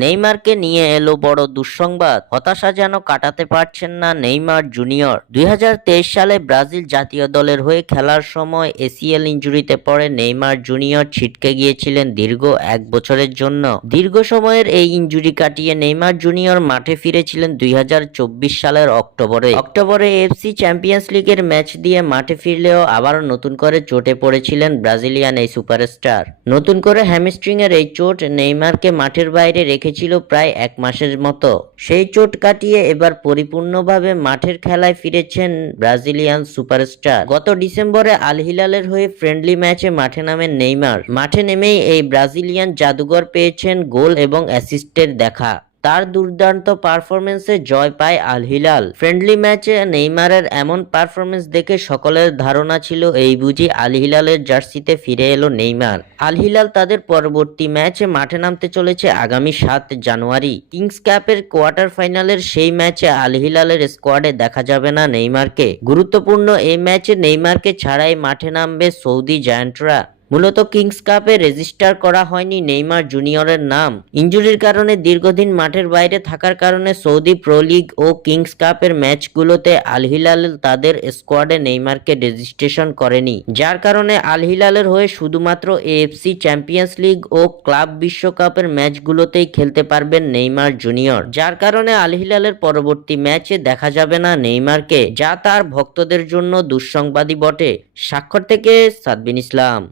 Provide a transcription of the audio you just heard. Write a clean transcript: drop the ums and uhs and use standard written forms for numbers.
নেইমারকে নিয়ে এলো বড় দুঃসংবাদ। হতাশা যেন কাটাতে পারছেন না নেইমার জুনিয়র। 2023 সালে ব্রাজিল জাতীয় দলের হয়ে খেলার সময় এসিএল ইনজুরিতে পড়ে নেইমার জুনিয়র ছিটকে গিয়েছিলেন দীর্ঘ 1 বছরের জন্য। দীর্ঘ সময়ের এই ইনজুরি কাটিয়ে নেইমার জুনিয়র মাঠে ফিরেছিলেন 2024 সালের অক্টোবরে এফসি চ্যাম্পিয়ন্স লিগের ম্যাচ দিয়ে মাঠে ফিরলেও আবারও নতুন করে চোটে পড়েছিলেন ব্রাজিলিয়ান এই সুপারস্টার। নতুন করে হ্যামস্ট্রিং এর এই চোট নেইমারকে মাঠের বাইরে রেখেছিল প্রায় 1 মাসের মতো। সেই চোট কাটিয়ে এবার পরিপূর্ণভাবে মাঠের খেলায় ফিরেছেন ব্রাজিলিয়ান সুপারস্টার। গত ডিসেম্বরে আল হিলালের হয়ে ফ্রেন্ডলি ম্যাচে মাঠে নামেন নেইমার। মাঠে নেমেই এই ব্রাজিলিয়ান জাদুঘর পেয়েছেন গোল এবং অ্যাসিস্টের দেখা। তার দুর্দান্ত পারফরমেন্সে জয় পায় আল হিলাল। ফ্রেন্ডলি ম্যাচে নেইমারের এমন পারফরমেন্স দেখে সকলের ধারণা ছিল এই বুঝি আল হিলালের জার্সিতে ফিরে এলো নেইমার। আল হিলাল তাদের পরবর্তী ম্যাচে মাঠে নামতে চলেছে আগামী 7 জানুয়ারি। কিংস কাপের কোয়ার্টার ফাইনালের সেই ম্যাচে আল হিলালের স্কোয়াডে দেখা যাবে না নেইমারকে। গুরুত্বপূর্ণ এই ম্যাচে নেইমারকে ছাড়াই মাঠে নামবে সৌদি জায়ান্টরা। মূলত কিংস কাপে রেজিস্টার করা হয়নি নেইমার জুনিয়রের নাম। ইনজুরির কারণে দীর্ঘদিন মাঠের বাইরে থাকার কারণে সৌদি প্রো লিগ ও কিংস কাপের ম্যাচগুলোতে আল হিলাল তাদের স্কোয়াডে নেইমারকে রেজিস্ট্রেশন করেনি, যার কারণে আল হিলালের হয়ে শুধুমাত্র এএফসি চ্যাম্পিয়ন্স লিগ ও ক্লাব বিশ্বকাপের ম্যাচগুলোতেই খেলতে পারবেন নেইমার জুনিয়র। যার কারণে আল হিলালের পরবর্তী ম্যাচে দেখা যাবে না নেইমারকে, যা তার ভক্তদের জন্য দুঃসংবাদই বটে। স্বাক্ষর থেকে সাদবিন ইসলাম।